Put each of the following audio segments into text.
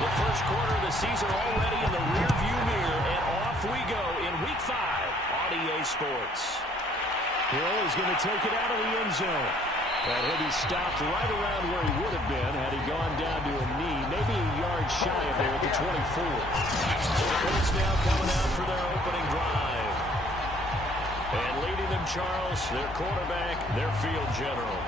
The first quarter of the season already in the rearview mirror, and off we go in Week 5 on EA Sports. Hill is going to take it out of the end zone. And he'll be stopped right around where he would have been had he gone down to a knee, maybe a yard shy of there at the 24. The Colts now coming out for their opening drive. And leading them, Charles, their quarterback, their field general.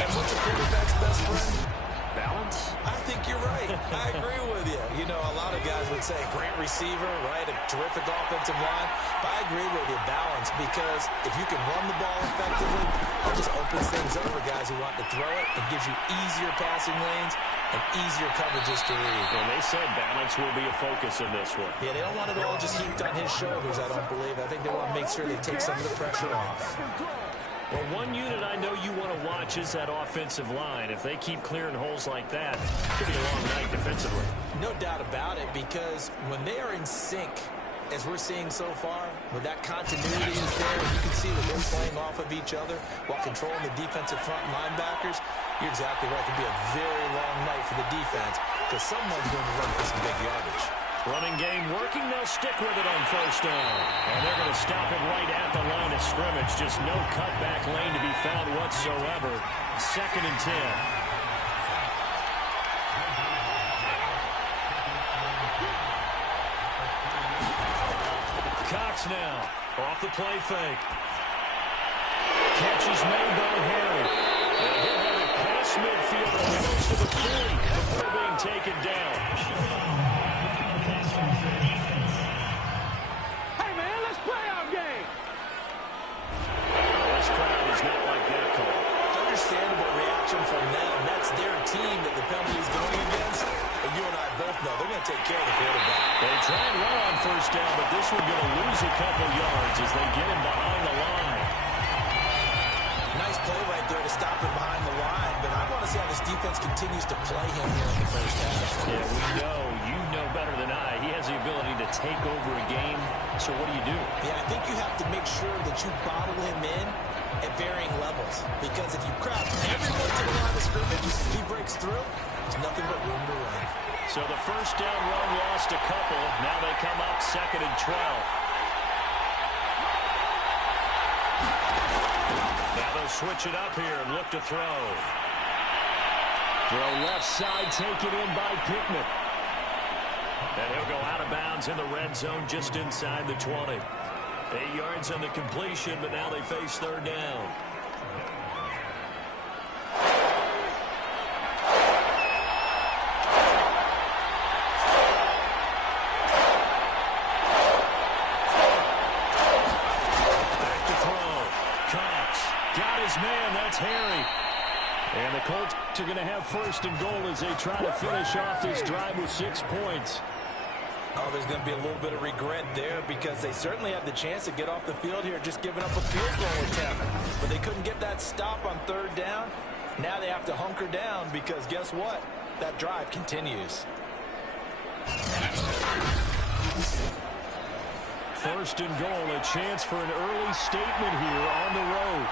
And what's a quarterback's best friend? Balance? I think you're right. I agree with you. You know, a lot of guys would say great receiver, right? A terrific offensive line. But I agree with you, balance, because if you can run the ball effectively, it just opens things up for guys who want to throw it and gives you easier passing lanes and easier coverages to read. Well, they said balance will be a focus in this one. Yeah, they don't want it all just heaped on his shoulders, I don't believe. I think they want to make sure they take some of the pressure off. Well, one unit I know you want to watch is that offensive line. If they keep clearing holes like that, it could be a long night defensively. No doubt about it, because when they are in sync, as we're seeing so far, where that continuity is there, and you can see that they're playing off of each other while controlling the defensive front linebackers, you're exactly right. It could be a very long night for the defense because someone's going to run for some big yardage. Running game working. They'll stick with it on first down. And they're going to stop it right at the line of scrimmage. Just no cutback lane to be found whatsoever. 2nd and 10. Cox now off the play fake. Catch is made by Harry. And he'll have it past midfield close to the 40 before being taken down. Hey, man, let's play our game. This crowd is not like that call. Understandable reaction from them. That's their team that the penalty is going against. And you and I both know they're going to take care of the quarterback. They try and run on first down, but this one's going to lose a couple yards as they get him behind the line. Nice play right there to stop him behind the line, but I want to see how this defense continues to play him here in the first half. Yeah, we know. You know better than I. He has the ability to take over a game, so what do? Yeah, I think you have to make sure that you bottle him in at varying levels, because if you crowd everyone to the line of scrimmage, if he breaks through, there's nothing but room to run. So the first down run lost a couple. Now they come up 2nd and 12. Now they'll switch it up here and look to throw. Throw left side taken in by Pittman. And he'll go out of bounds in the red zone just inside the 20. 8 yards on the completion, but now they face 3rd down. Back to throw. Cox got his man. That's Harry. And the Colts are going to have 1st and goal as they try to finish off this drive with 6 points. Oh, there's going to be a little bit of regret there because they certainly had the chance to get off the field here just giving up a field goal attempt. But they couldn't get that stop on 3rd down. Now they have to hunker down because guess what? That drive continues. 1st and goal, a chance for an early statement here on the road.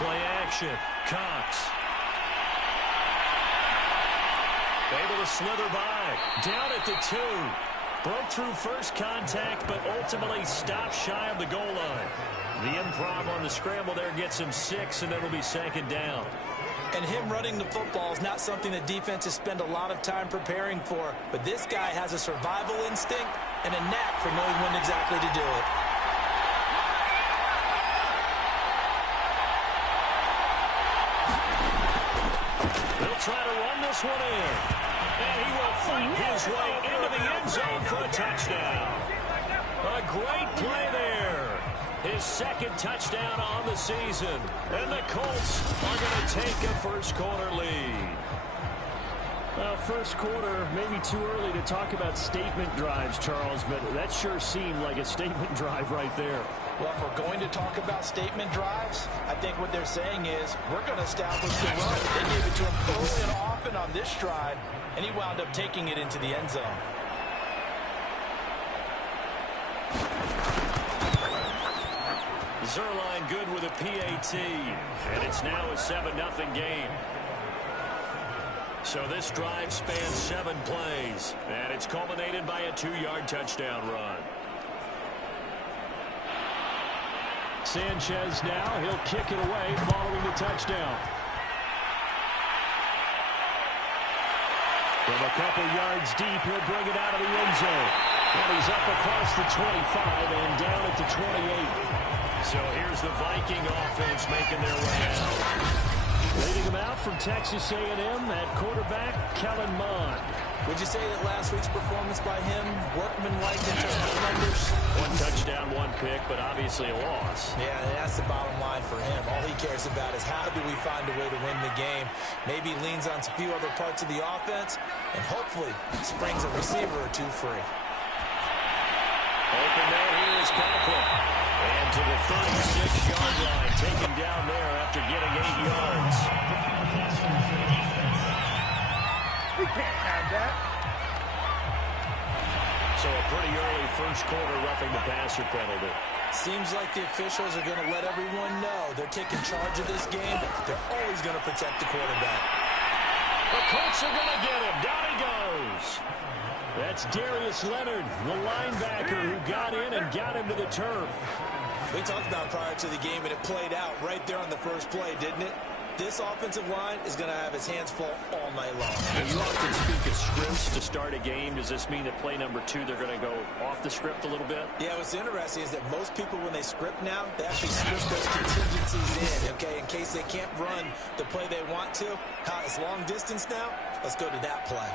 Play action. Cox. Able to slither by. Down at the 2. Broke through first contact, but ultimately stopped shy of the goal line. The improv on the scramble there gets him 6, and it'll be 2nd down. And him running the football is not something that defenses spend a lot of time preparing for. But this guy has a survival instinct and a knack for knowing when exactly to do it. They'll try to run this one in. And he will fight his way into the end zone for a touchdown. A great play there. His 2nd touchdown on the season. And the Colts are going to take a first quarter lead. Well, first quarter, maybe too early to talk about statement drives, Charles, but that sure seemed like a statement drive right there. Well, if we're going to talk about statement drives, I think what they're saying is we're going to establish the run. They gave it to him early and often on this drive, and he wound up taking it into the end zone. Zerline good with a PAT, and it's now a 7-0 game. So this drive spans 7 plays, and it's culminated by a 2-yard touchdown run. Sanchez now, he'll kick it away following the touchdown. From a couple yards deep, he'll bring it out of the end zone. And he's up across the 25 and down at the 28. So here's the Viking offense making their way out. Leading them out from Texas A&M at quarterback, Kellen Mond. Would you say that last week's performance by him, workmanlike in terms of numbers? 1 touchdown, 1 pick, but obviously a loss. Yeah, that's the bottom line for him. All he cares about is how do we find a way to win the game. Maybe leans on a few other parts of the offense, and hopefully springs a receiver or two free. Open there, here is Conklin. And to the 36-yard line, taken down there after getting 8 yards. We can't have that. So a pretty early first quarter roughing the passer penalty. Seems like the officials are going to let everyone know they're taking charge of this game. They're always going to protect the quarterback. The Colts are going to get him. Down he goes. That's Darius Leonard, the linebacker who got in and got him to the turf. We talked about prior to the game, and it played out right there on the first play, didn't it? This offensive line is going to have his hands full all night long. And you often speak of scripts to start a game. Does this mean that play number 2, they're going to go off the script a little bit? Yeah, what's interesting is that most people, when they script now, they actually script those contingencies in, okay, in case they can't run the play they want to. It's long distance now. Let's go to that play.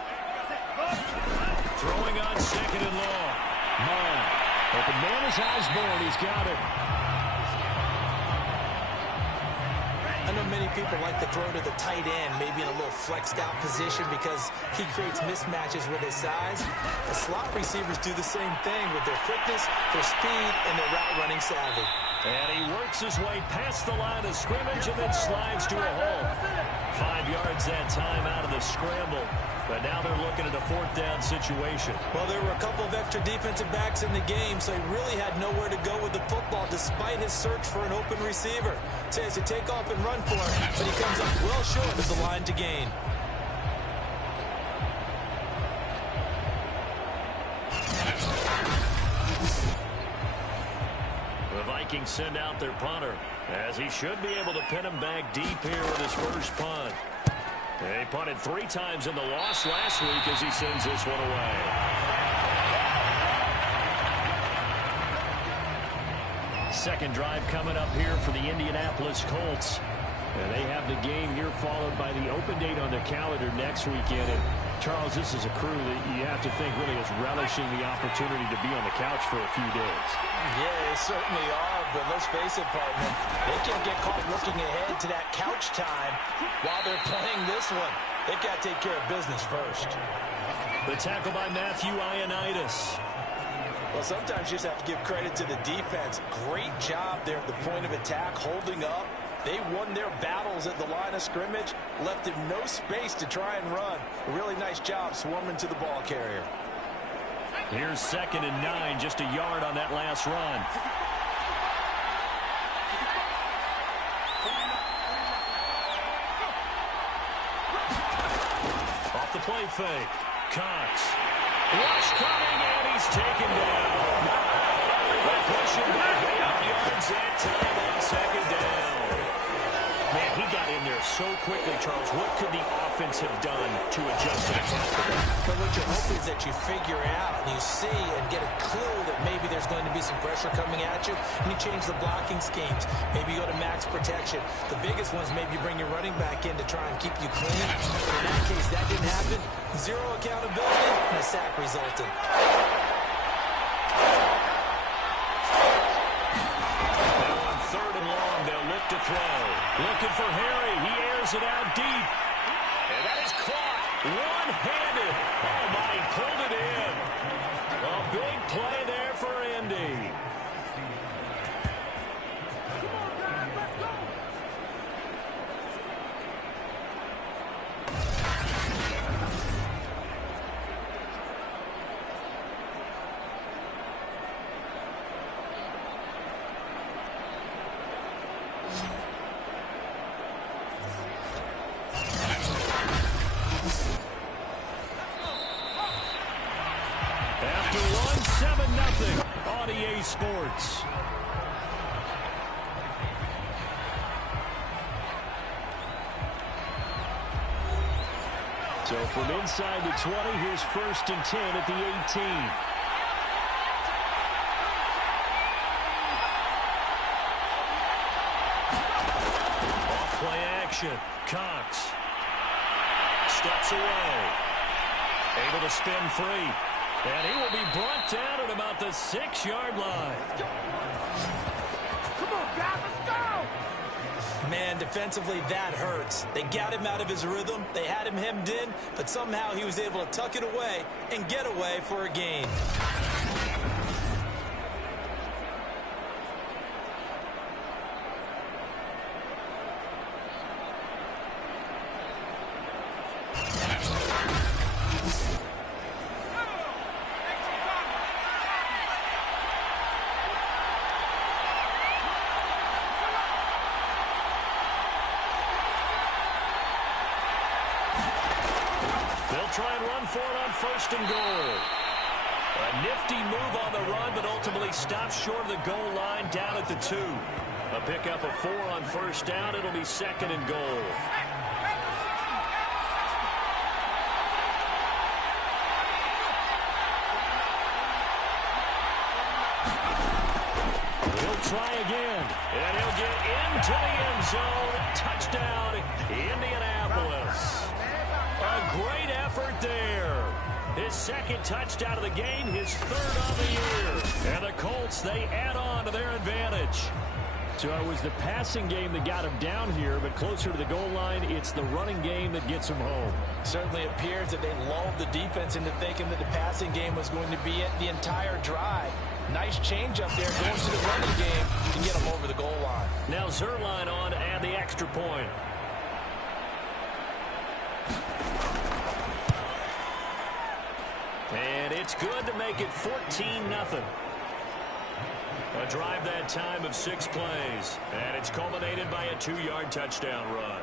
Throwing on 2nd and long. Mond. Open man is Osborne. He's got it. I know many people like to throw to the tight end, maybe in a little flexed out position because he creates mismatches with his size. The slot receivers do the same thing with their quickness, their speed, and their route running savvy. And he works his way past the line of scrimmage and then slides to a hole. 5 yards that time out of the scramble. But now they're looking at a 4th down situation. Well, there were a couple of extra defensive backs in the game, so he really had nowhere to go with the football despite his search for an open receiver. So he has to take off and run for it, but he comes up well short of the line to gain. The Vikings send out their punter, as he should be able to pin him back deep here with his first punt. He punted 3 times in the loss last week as he sends this one away. Second drive coming up here for the Indianapolis Colts. And they have the game here followed by the open date on their calendar next weekend. And Charles, this is a crew that you have to think really is relishing the opportunity to be on the couch for a few days. Yeah, they certainly are, but let's face it, partner, they can't get caught looking ahead to that couch time while they're playing this one. They've got to take care of business first. The tackle by Matthew Ioannidis. Well, sometimes you just have to give credit to the defense. Great job there at the point of attack, holding up. They won their battles at the line of scrimmage, left him no space to try and run. A really nice job swarming to the ball carrier. Here's 2nd and 9, just a yard on that last run. Off the play fake. Cox. Rush coming, and he's taken down. They're pushing back 8 yards that time on 2nd down. Man, he got in there so quickly, Charles. What could the offense have done to adjust to the that? But what you're hoping is that you figure out and you see and get a clue that maybe there's going to be some pressure coming at you, and you change the blocking schemes. Maybe you go to max protection. The biggest ones, maybe you bring your running back in to try and keep you clean. But in that case, that didn't happen. 0 accountability, and a sack resulted. To throw. Looking for Harry. He airs it out deep. And that is caught one-handed. Oh, my, he pulled it in. A big play there for Indy. on EA Sports. So from inside the 20, here's 1st and 10 at the 18. Off-play action. Cox steps away. Able to spin free. And he will be brought down at about the 6-yard line. Come on, guys, let's go! Man, defensively, that hurts. They got him out of his rhythm. They had him hemmed in, but somehow he was able to tuck it away and get away for a gain. Try and run for it on 1st and goal. A nifty move on the run, but ultimately stops short of the goal line down at the 2. A pickup of 4 on 1st down. It'll be 2nd and goal. He'll try again, and he'll get into the end zone. Touchdown, Indianapolis. A great effort there. His 2nd touchdown of the game, his 3rd on the year. And the Colts, they add on to their advantage. So it was the passing game that got him down here, but closer to the goal line, it's the running game that gets him home. Certainly appears that they lulled the defense into thinking that the passing game was going to be it the entire drive. Nice change up there going to the running game to get him over the goal line. Now Zerline on to add the extra point. And it's good to make it 14-0. A drive that time of 6 plays. And it's culminated by a 2-yard touchdown run.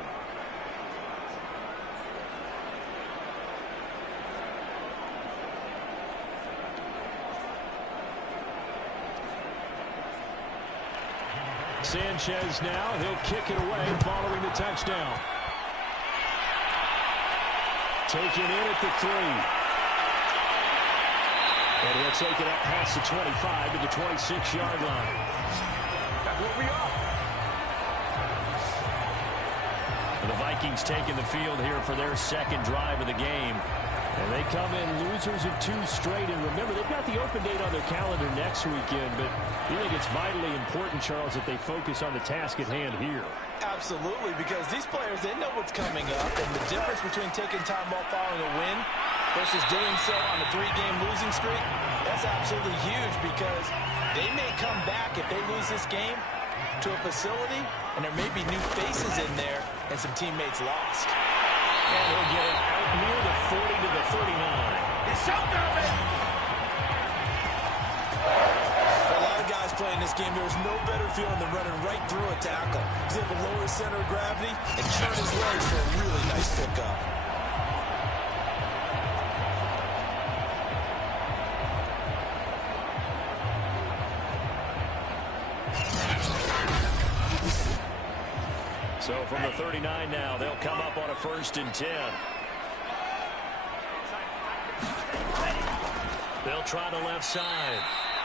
Sanchez now, he'll kick it away following the touchdown. Taken in at the 3. And he'll take it up past the 25 to the 26-yard line. That's what we are. The Vikings taking the field here for their 2nd drive of the game. And they come in losers of 2 straight. And remember, they've got the open date on their calendar next weekend. But you think it's vitally important, Charles, that they focus on the task at hand here? Absolutely, because these players, they know what's coming up. And the difference between taking time off following a win versus doing so on a 3-game losing streak, that's absolutely huge because they may come back if they lose this game to a facility, and there may be new faces in there and some teammates lost. And he'll get it out near the 40 to the 39. It's showtime, baby! For a lot of guys playing this game, there's no better feeling than running right through a tackle. He's able to lower his center of gravity and turn his legs for a really nice pickup. So from the 39 now, they'll come up on a 1st and 10. They'll try the left side.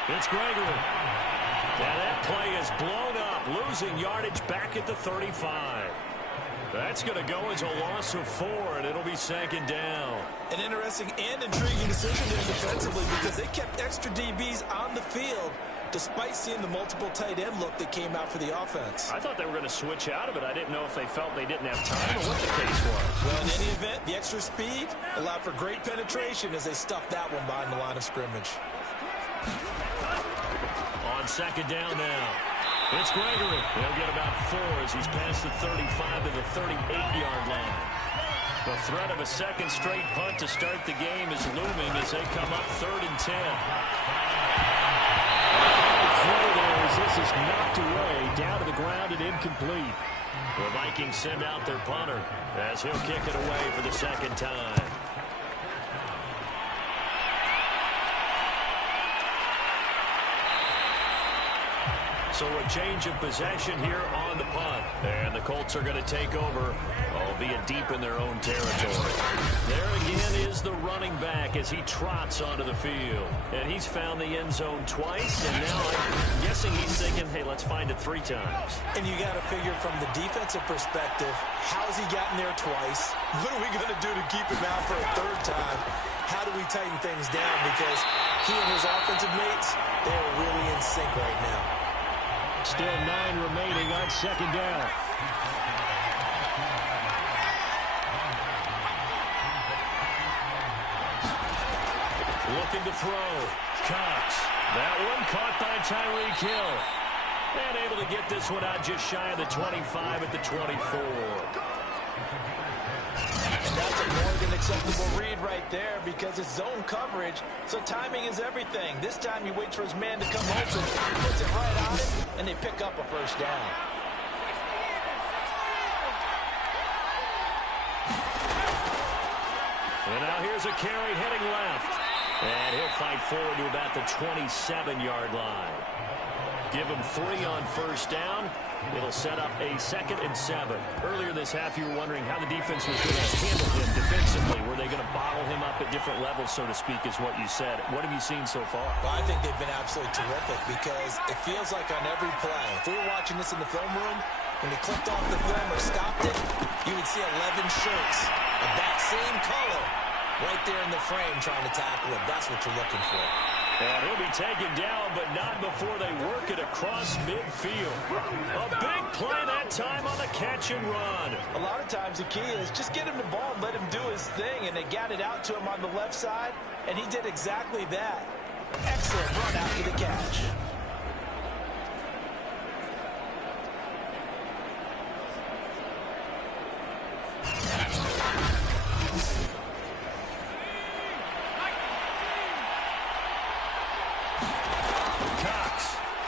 It's Gregory. Now that play is blown up, losing yardage back at the 35. That's going to go as a loss of 4, and it'll be 2nd down. An interesting and intriguing decision there defensively because they kept extra DBs on the field despite seeing the multiple tight end look that came out for the offense. I thought they were going to switch out of it. I didn't know if they felt they didn't have time or what the case was. Well, in any event, the extra speed allowed for great penetration as they stuffed that one behind the line of scrimmage. On 2nd down now. It's Gregory. He'll get about 4 as he's past the 35 to the 38-yard line. The threat of a 2nd straight punt to start the game is looming as they come up 3rd and 10. This is knocked away, down to the ground and incomplete. The Vikings send out their punter as he'll kick it away for the 2nd time. So a change of possession here on the punt. And the Colts are going to take over, albeit deep in their own territory. There again is the running back as he trots onto the field. And he's found the end zone twice, and now I'm guessing he's thinking, hey, let's find it 3 times. And you got to figure from the defensive perspective, how's he gotten there twice? What are we going to do to keep him out for a 3rd time? How do we tighten things down? Because he and his offensive mates, they are really in sync right now. Still 9 remaining on 2nd down. Looking to throw. Cox. That one caught by Tyreek Hill. And able to get this one out just shy of the 25 at the 24. And that's a more than acceptable read right there because it's zone coverage, so timing is everything. This time he waits for his man to come open, puts it right on him, and they pick up a 1st down. And now here's a carry heading left. And he'll fight forward to about the 27-yard line. Give him 3 on 1st down. It'll set up a 2nd and 7. Earlier this half, you were wondering how the defense was going to handle him defensively. Were they going to bottle him up at different levels, so to speak, is what you said. What have you seen so far? Well, I think they've been absolutely terrific because it feels like on every play, if we were watching this in the film room, when he clicked off the film or stopped it, you would see 11 shirts of that same color right there in the frame trying to tackle him. That's what you're looking for. And he'll be taken down, but not before they work it across midfield. A big play that time on the catch and run. A lot of times the key is just get him the ball and let him do his thing, and they got it out to him on the left side, and he did exactly that. Excellent run after the catch.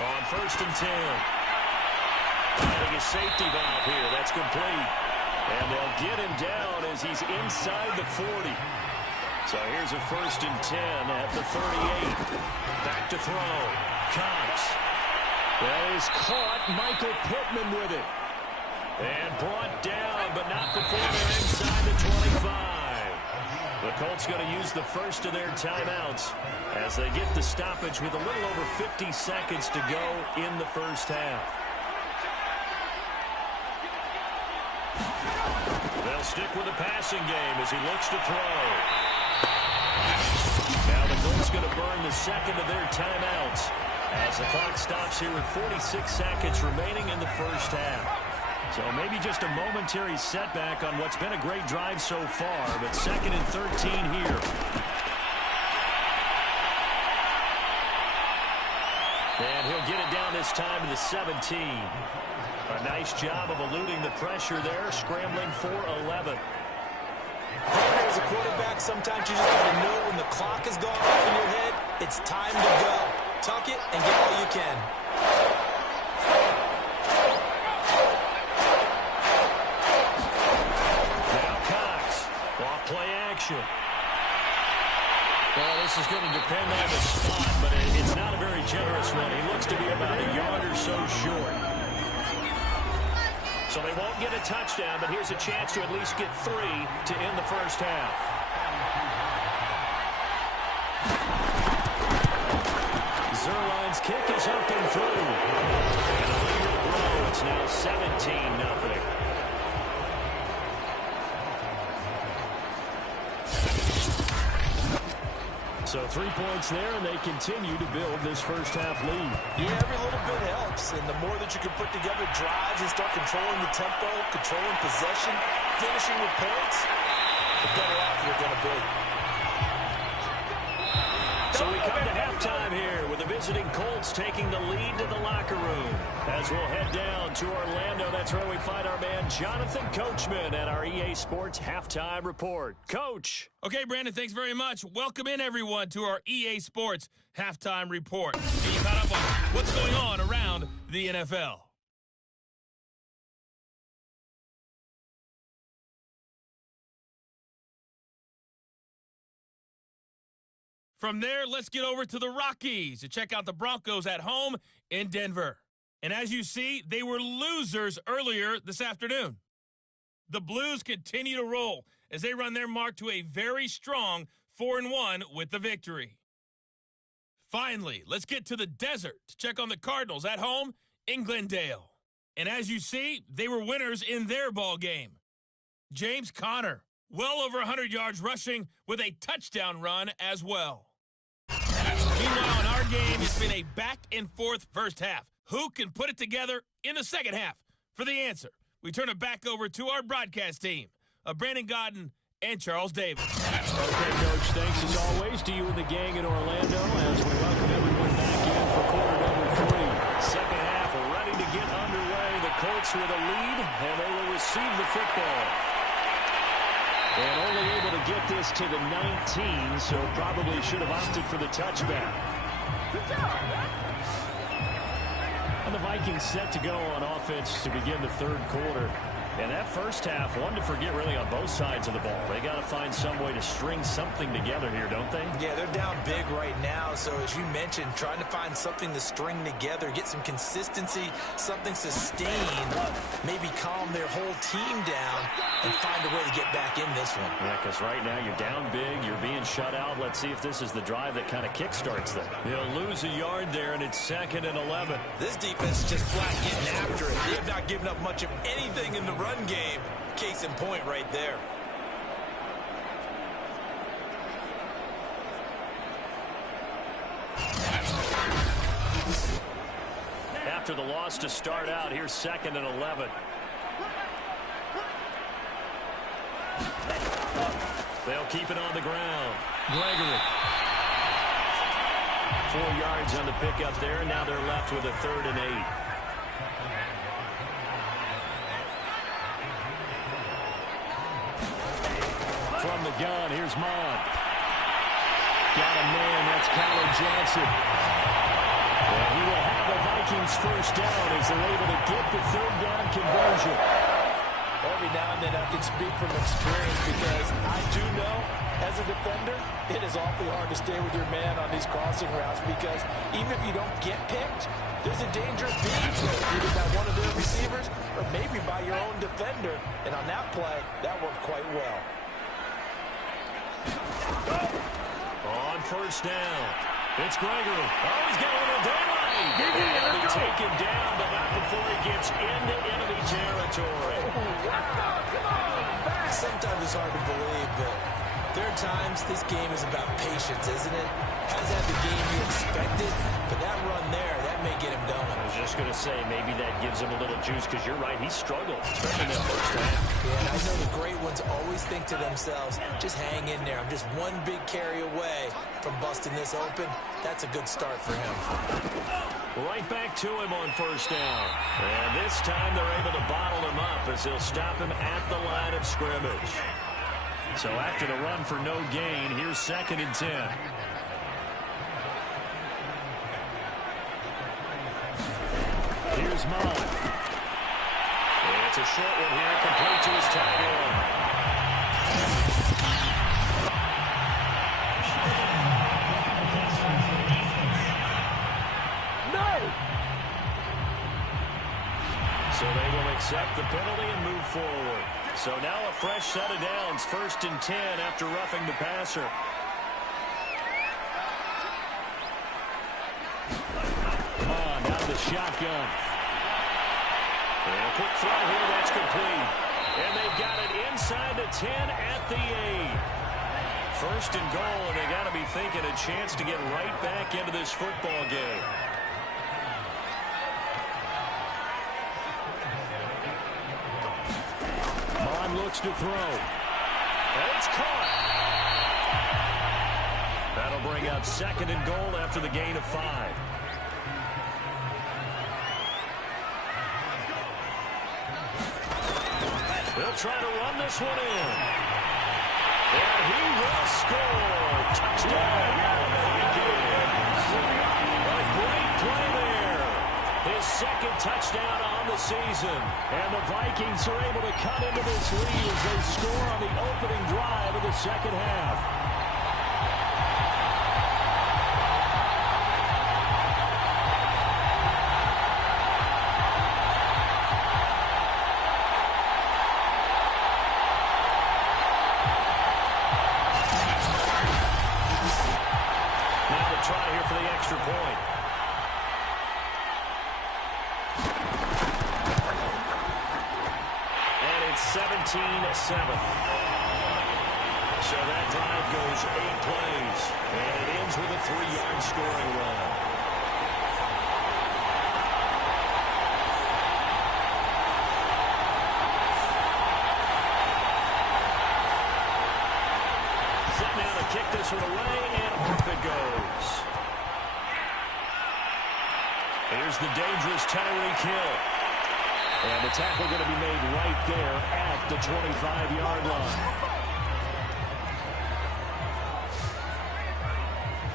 On 1st and 10. Finding a safety valve here. That's complete. And they'll get him down as he's inside the 40. So here's a 1st and 10 at the 38. Back to throw. Cox. That is caught. Michael Pittman with it. And brought down, but not before they're inside the 25. The Colts going to use the first of their timeouts as they get the stoppage with a little over 50 seconds to go in the 1st half. They'll stick with the passing game as he looks to throw. Now the Colts going to burn the 2nd of their timeouts as the clock stops here with 46 seconds remaining in the 1st half. So maybe just a momentary setback on what's been a great drive so far, but 2nd and 13 here. And he'll get it down this time to the 17. A nice job of eluding the pressure there, scrambling for 11. As a quarterback, sometimes you just got to know when the clock has gone off in your head, it's time to go. Tuck it and get all you can. Well, this is going to depend on the spot, but it's not a very generous one. He looks to be about a yard or so short. So they won't get a touchdown, but here's a chance to at least get 3 to end the 1st half. Zerline's kick is up and through. And a lead to grow. It's now 17-0. So 3 points there, and they continue to build this 1st half lead. Yeah, every little bit helps, and the more that you can put together drives and start controlling the tempo, controlling possession, finishing with points, the better off you're going to be. So we come to halftime here with the visiting Colts taking the lead to the locker room. As we'll head down to Orlando, that's where we find our man Jonathan Coachman at our EA Sports Halftime Report. Coach. Okay, Brandon, thanks very much. Welcome in, everyone, to our EA Sports Halftime Report. Get you caught up on what's going on around the NFL. From there, let's get over to the Rockies to check out the Broncos at home in Denver. And as you see, they were losers earlier this afternoon. The Blues continue to roll as they run their mark to a very strong 4-1 with the victory. Finally, let's get to the desert to check on the Cardinals at home in Glendale. And as you see, they were winners in their ball game. James Conner, well over 100 yards rushing with a touchdown run as well. Meanwhile, in our game, it's been a back-and-forth first half. Who can put it together in the second half? For the answer, we turn it back over to our broadcast team of Brandon Godden and Charles Davis. Okay, Coach, thanks as always to you and the gang in Orlando as we welcome everyone back in for quarter number 3. Second half ready to get underway. The Colts with a lead, and they will receive the football. And only able to get this to the 19, so probably should have opted for the touchback. Good job, man. And the Vikings set to go on offense to begin the third quarter. And that first half, one to forget really on both sides of the ball. They got to find some way to string something together here, don't they? Yeah, they're down big right now. So as you mentioned, trying to find something to string together, get some consistency, something sustained, maybe calm their whole team down and find a way to get back in this one. Yeah, because right now you're down big, you're being shut out. Let's see if this is the drive that kind of kickstarts them. They'll lose a yard there, and it's 2nd and 11. This defense is just flat getting after it. They have not given up much of anything in the run game. Case in point right there. After the loss to start out, here's 2nd and 11. They'll keep it on the ground. Gregory. 4 yards on the pickup there. Now they're left with a 3rd and 8. From the gun, here's Mond. Got a man, that's Kyler Johnson. And he will have the Vikings first down as they're able to get the 3rd down conversion. Every now and then I can speak from experience because I do know as a defender it is awfully hard to stay with your man on these crossing routes because even if you don't get picked, there's a dangerous being either by one of their receivers or maybe by your own defender. And on that play, that worked quite well. On first down, it's Gregory. Oh, he's got a little daylight. And he take him down, but not before he gets into enemy territory. Sometimes it's hard to believe, but there are times this game is about patience, isn't it? Hasn't had the game you expected, but that run there, that may get him going. I was just going to say, maybe that gives him a little juice, because you're right, he struggled, especially in that first half. Yeah, and I know the great ones always think to themselves, just hang in there. I'm just one big carry away from busting this open. That's a good start for him. Right back to him on first down. And this time they're able to bottle him up as they'll stop him at the line of scrimmage. So after the run for no gain, here's 2nd and 10. Here's Mond. It's a short one here, complete to his tight end. So they will accept the penalty and move forward. So now a fresh set of downs, 1st and 10 after roughing the passer. Mond out of the shotgun. And a quick throw here, that's complete. And they've got it inside the 10 at the 8. 1st and goal, and they got to be thinking a chance to get right back into this football game. Mond looks to throw. And it's caught. That'll bring up 2nd and goal after the gain of 5. They'll try to run this one in. And he will score. Touchdown, Vikings. A great play there. His 2nd touchdown on the season. And the Vikings are able to cut into this lead as they score on the opening drive of the second half. extra point. And it's 17-7. So that drive goes 8 plays, and it ends with a 3-yard scoring run. Set now to kick this one away, and off it goes. Here's the dangerous Tyreek Hill. And the tackle going to be made right there at the 25-yard line.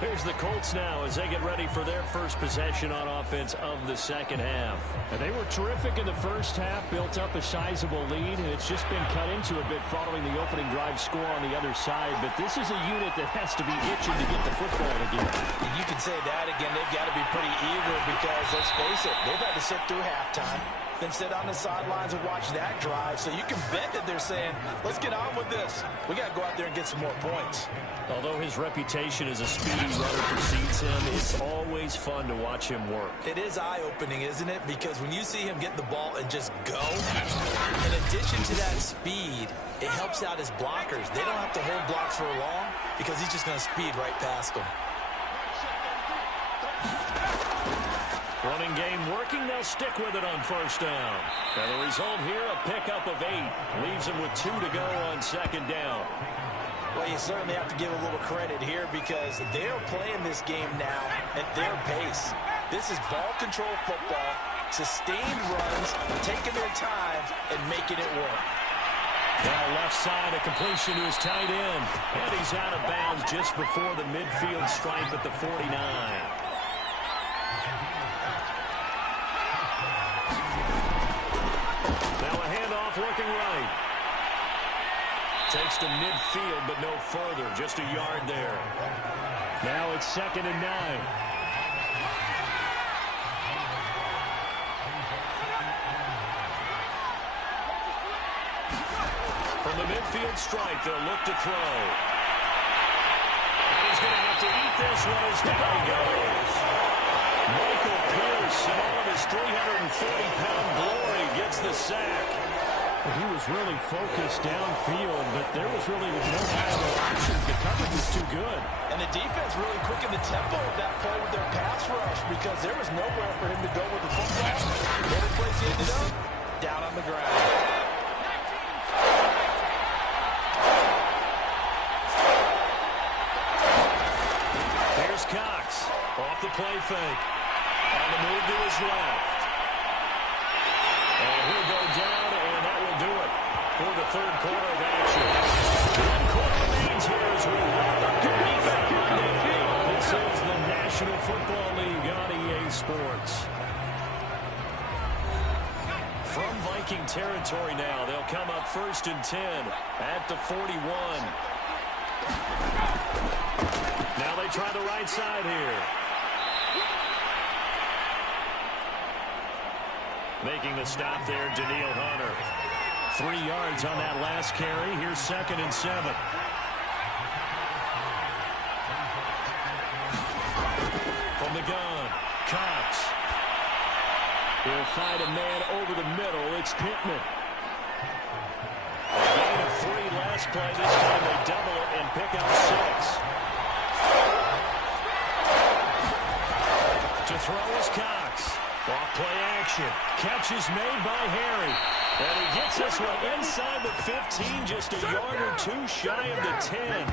Here's the Colts now as they get ready for their first possession on offense of the second half. And they were terrific in the first half, built up a sizable lead, and it's just been cut into a bit following the opening drive score on the other side. But this is a unit that has to be itching to get the football again. And you can say that again. They've got to be pretty eager because, let's face it, they've had to sit through halftime, then sit on the sidelines and watch that drive. So you can bet that they're saying, let's get on with this. We got to go out there and get some more points. Although his reputation as a speedy runner precedes him, it's always fun to watch him work. It is eye-opening, isn't it? Because when you see him get the ball and just go, in addition to that speed, it helps out his blockers. They don't have to hold blocks for long because he's just going to speed right past them. Running game working. They'll stick with it on first down. And the result here, a pickup of 8. Leaves him with 2 to go on second down. Well, you certainly have to give a little credit here because they're playing this game now at their pace. This is ball control football, sustained runs, taking their time, and making it work. Now left side, a completion to his tight end. And he's out of bounds just before the midfield stripe at the 49. Now a handoff looking right. Takes to midfield, but no further. Just a yard there. Now it's 2nd and 9. From the midfield stripe, they'll look to throw. And he's going to have to eat this one as down he goes. Michael Pierce, in all of his 340-pound glory, gets the sack. He was really focused downfield, but there was really no viable options. The coverage was too good. And the defense really quickened the tempo of that play with their pass rush because there was nowhere for him to go with the football. The only place he ended up, down on the ground. Here's Cox. Off the play fake. On the move to his left. And he'll go down, and that will do it for the third quarter of action. 1 quarter remains here as we wrap up the week on Monday night. This is the National Football League on EA Sports. From Viking territory now, they'll come up 1st and 10 at the 41. Now they try the right side here. Making the stop there, Daniil Hunter. 3 yards on that last carry. Here's 2nd and 7. From the gun, Cox. He'll find a man over the middle. It's Pittman. A gain of 3 last play. This time they double it and pick up 6. To throw is Cox. Off play action. Catch is made by Harry. And he gets this one inside the 15, just a yard or 2 shy of the 10.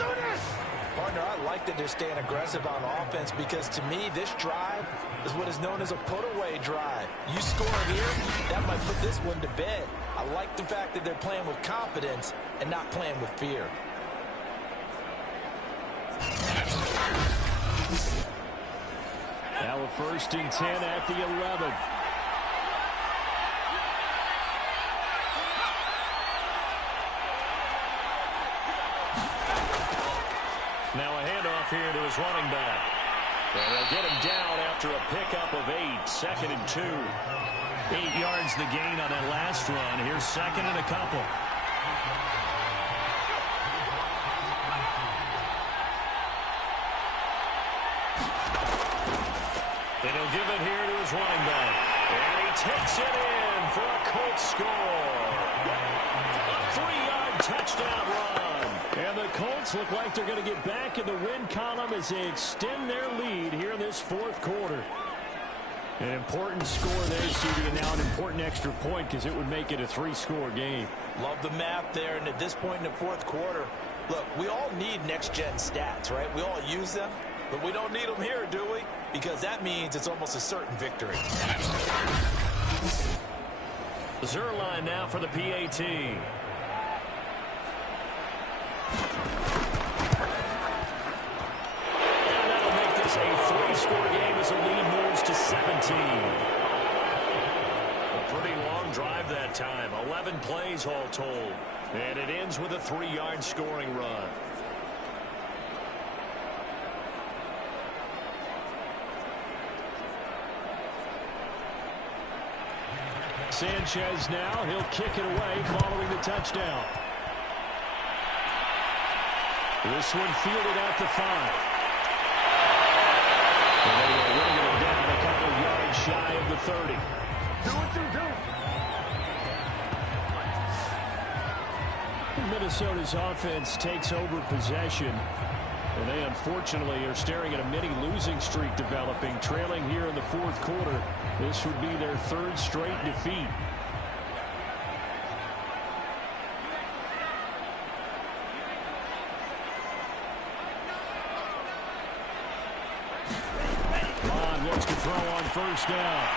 Partner, I like that they're staying aggressive on offense because to me, this drive is what is known as a put-away drive. You score here, that might put this one to bed. I like the fact that they're playing with confidence and not playing with fear. Now a 1st and 10 at the 11. Now a handoff here to his running back. And they'll get him down after a pickup of 8. 2nd and 2. 8 yards the gain on that last run. Here's 2nd and a couple. it here to his running back. And he takes it in for a Colts score. A 3-yard touchdown run. And the Colts look like they're going to get back in the win column as they extend their lead here in this fourth quarter. An important score there, CD, and now an important extra point because it would make it a 3-score game. Love the math there, and at this point in the fourth quarter, look, we all need next-gen stats, right? We all use them, but we don't need them here, do we? Because that means it's almost a certain victory. Zerline now for the PAT. And that'll make this a 3-score game as the lead moves to 17. A pretty long drive that time. 11 plays all told. And it ends with a 3-yard scoring run. Sanchez now, he'll kick it away following the touchdown. This one fielded out to 5. And they will ring it down a couple of yards shy of the 30. Minnesota's offense takes over possession. And they unfortunately are staring at a mini losing streak developing, trailing here in the fourth quarter. This would be their 3rd straight defeat. Bond looks to throw on first down.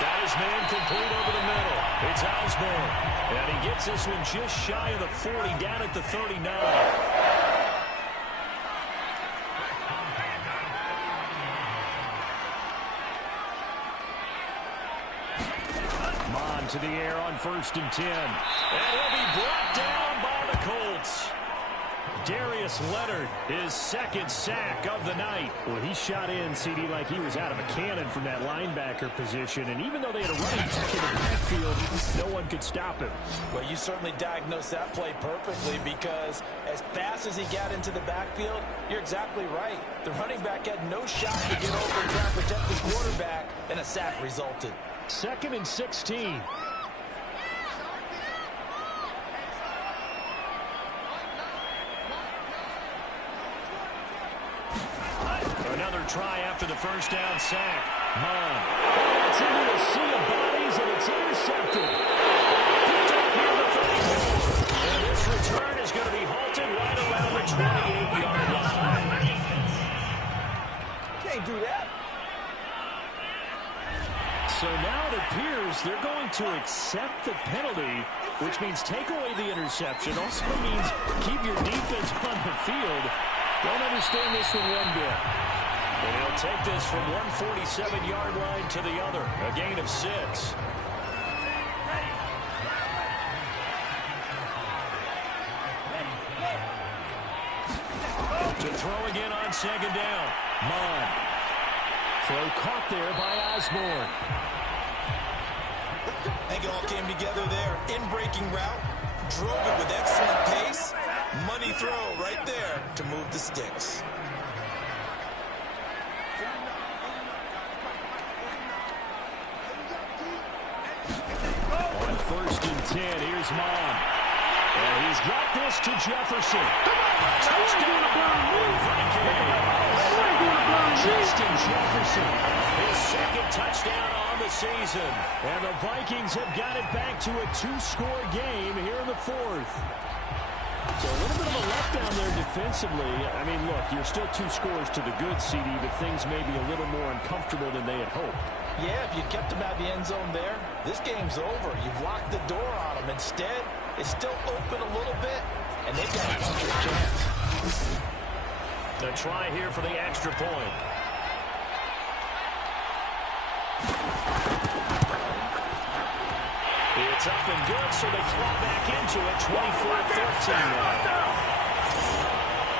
Got his man complete over the middle. It's Osborne. And he gets this one just shy of the 40, down at the 39. To the air on 1st and 10. And he'll be brought down by the Colts. Darius Leonard, his 2nd sack of the night. Well, he shot in, CD, like he was out of a cannon from that linebacker position. And even though they had a running back in the backfield, no one could stop him. Well, you certainly diagnosed that play perfectly because as fast as he got into the backfield, you're exactly right. The running back had no shot to get over and try to protect the quarterback, and a sack resulted. 2nd and 16. Another try after the first down sack. It's into a sea of bodies, and it's intercepted. And this return is going to be halted right around the 28-yard line. Can't do that. So now it appears they're going to accept the penalty, which means take away the interception. Also means keep your defense on the field. Don't understand this one one bit. And he'll take this from 147-yard line to the other. A gain of 6. To throw again on 2nd down. Mon. Throw caught there by Osborne. I think it all came together there. In-breaking route. Drove it with excellent pace. Money throw right there to move the sticks. On 1st and 10, here's Mon. And he's got this to Jefferson. Touchdown, Justin Jefferson, his 2nd touchdown on the season. And the Vikings have got it back to a 2-score game here in the 4th. So a little bit of a letdown there defensively. I mean, look, you're still 2 scores to the good, CD, but things may be a little more uncomfortable than they had hoped. Yeah, if you kept them out of the end zone there, this game's over. You've locked the door on them. Instead, it's still open a little bit, and they've got a puncher's chance. The try here for the extra point. It's up and good, so they claw back into it, 24-13 now.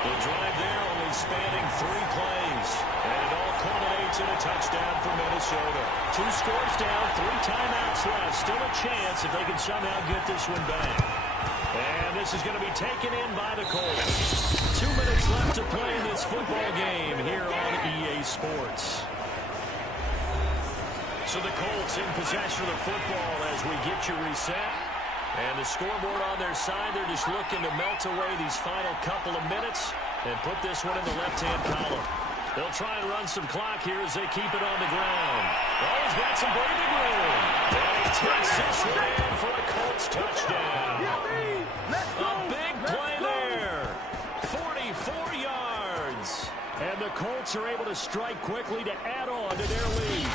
The drive there only spanning 3 plays, and it all culminates in a touchdown for Minnesota. 2 scores down, 3 timeouts left. Still a chance if they can somehow get this one back. And this is going to be taken in by the Colts. 2 minutes left to play in this football game here on EA Sports. So the Colts in possession of the football as we get you reset. And the scoreboard on their side, they're just looking to melt away these final couple of minutes and put this one in the left-hand column. They'll try and run some clock here as they keep it on the ground. Oh, he's got some breathing room. And he takes this one in for a Colts touchdown. A big play there. 44 yards. And the Colts are able to strike quickly to add on to their lead.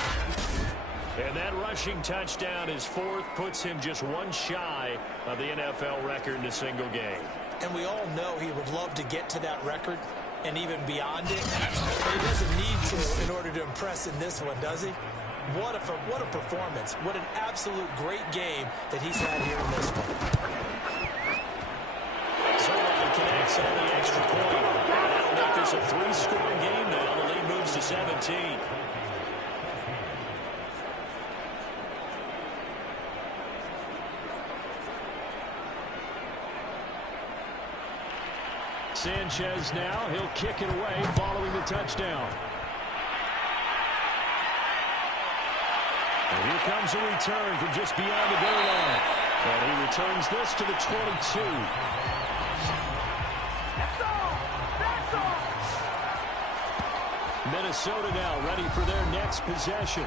And that rushing touchdown, his fourth, puts him just one shy of the NFL record in a single game. And we all know he would love to get to that record and even beyond it. But he doesn't need to in order to impress in this one, does he? What a performance. What an absolute great game that he's had here in this one. Certainly connects on the extra point. That'll make this a 3-score game now. The lead moves to 17. Sanchez now, he'll kick it away following the touchdown. And here comes a return from just beyond the goal line. And he returns this to the 22. Minnesota now ready for their next possession.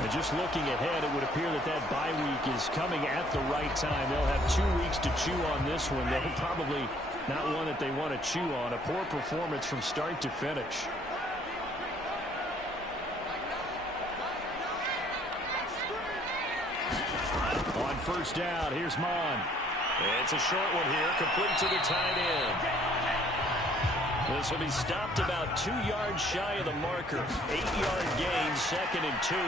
And just looking ahead, it would appear that that bye week is coming at the right time. They'll have 2 weeks to chew on this one. They'll probably not one that they want to chew on. A poor performance from start to finish. On first down, here's Mon. It's a short one here, complete to the tight end. This will be stopped about 2 yards shy of the marker. 8-yard gain, 2nd and 2. And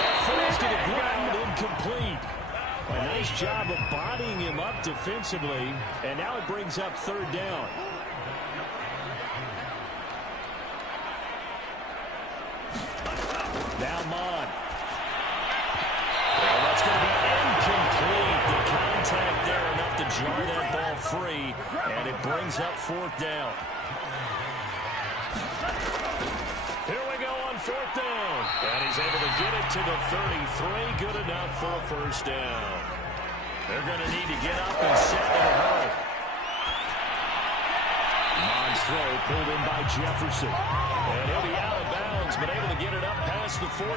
that falls to the ground, incomplete. A nice job of bodying him up defensively, and now it brings up 3rd down. Now Mon. Well, that's going to be incomplete. The contact there enough to jar that ball free, and it brings up 4th down. Here we go on 4th down. And he's able to get it to the 33. Good enough for a 1st down. They're going to need to get up and set in a hurry. Mon's throw pulled in by Jefferson. And he'll be out of bounds, but able to get it up past the 45.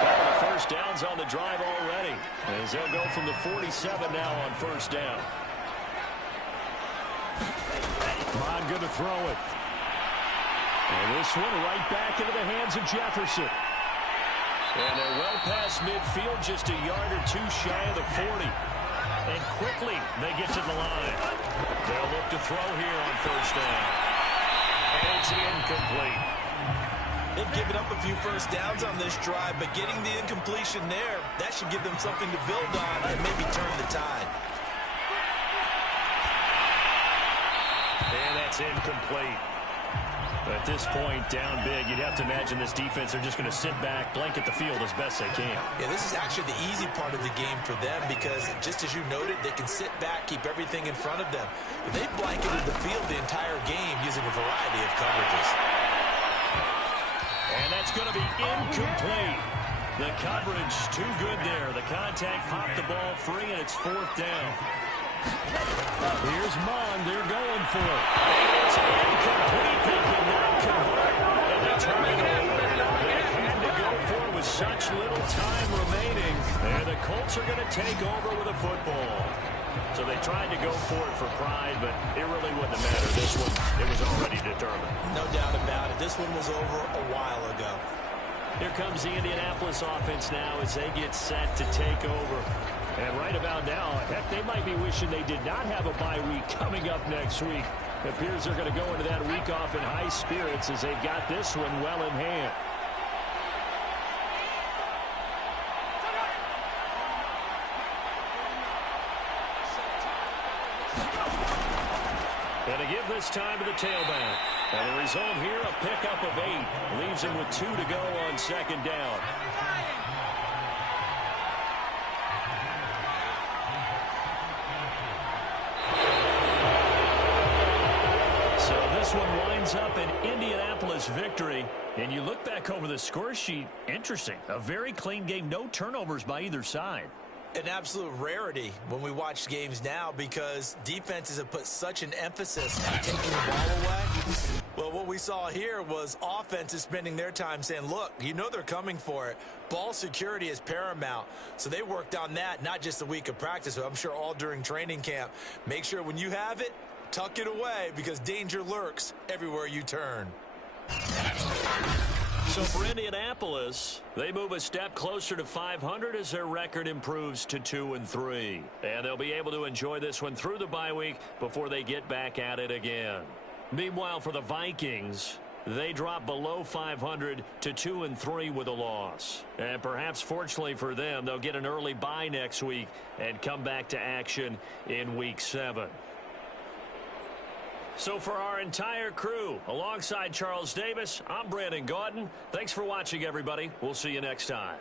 Couple of 1st downs on the drive already, as they'll go from the 47 now on 1st down. Mon going to throw it. And this one right back into the hands of Jefferson. And they're well past midfield, just a yard or 2 shy of the 40. And quickly they get to the line. They'll look to throw here on 1st down. And it's incomplete. They've given up a few 1st downs on this drive, but getting the incompletion there, that should give them something to build on and maybe turn the tide. And that's incomplete. At this point, down big, you'd have to imagine this defense are just going to sit back, blanket the field as best they can. Yeah, this is actually the easy part of the game for them because, just as you noted, they can sit back, keep everything in front of them. But they've blanketed the field the entire game using a variety of coverages. And that's going to be incomplete. The coverage too good there. The contact popped the ball free, and it's 4th down. Here's Mon. They're going for it. It's incomplete. They cannot convert. And they turn it over. They had to go for it with such little time remaining. And the Colts are going to take over with a football. So they tried to go for it for pride, but it really wouldn't have mattered. This one, it was already determined. No doubt about it. This one was over a while ago. Here comes the Indianapolis offense now as they get set to take over. And right about now, heck, they might be wishing they did not have a bye week coming up next week. It appears they're going to go into that week off in high spirits as they've got this one well in hand. And to give this time to the tailback. And the result here, a pickup of 8. Leaves him with 2 to go on 2nd down. this one winds up an Indianapolis victory. And you look back over the score sheet, interesting. A very clean game, no turnovers by either side. An absolute rarity when we watch games now because defenses have put such an emphasis on taking the ball away. Well, what we saw here was offenses spending their time saying, look, you know they're coming for it. Ball security is paramount. So they worked on that, not just a week of practice, but I'm sure all during training camp. Make sure when you have it, tuck it away because danger lurks everywhere you turn. So for Indianapolis, they move a step closer to 500 as their record improves to 2-3. And they'll be able to enjoy this one through the bye week before they get back at it again. Meanwhile, for the Vikings, they drop below 500 to 2-3 with a loss. And perhaps fortunately for them, they'll get an early bye next week and come back to action in Week 7. So for our entire crew, alongside Charles Davis, I'm Brandon Gaudin. Thanks for watching, everybody. We'll see you next time.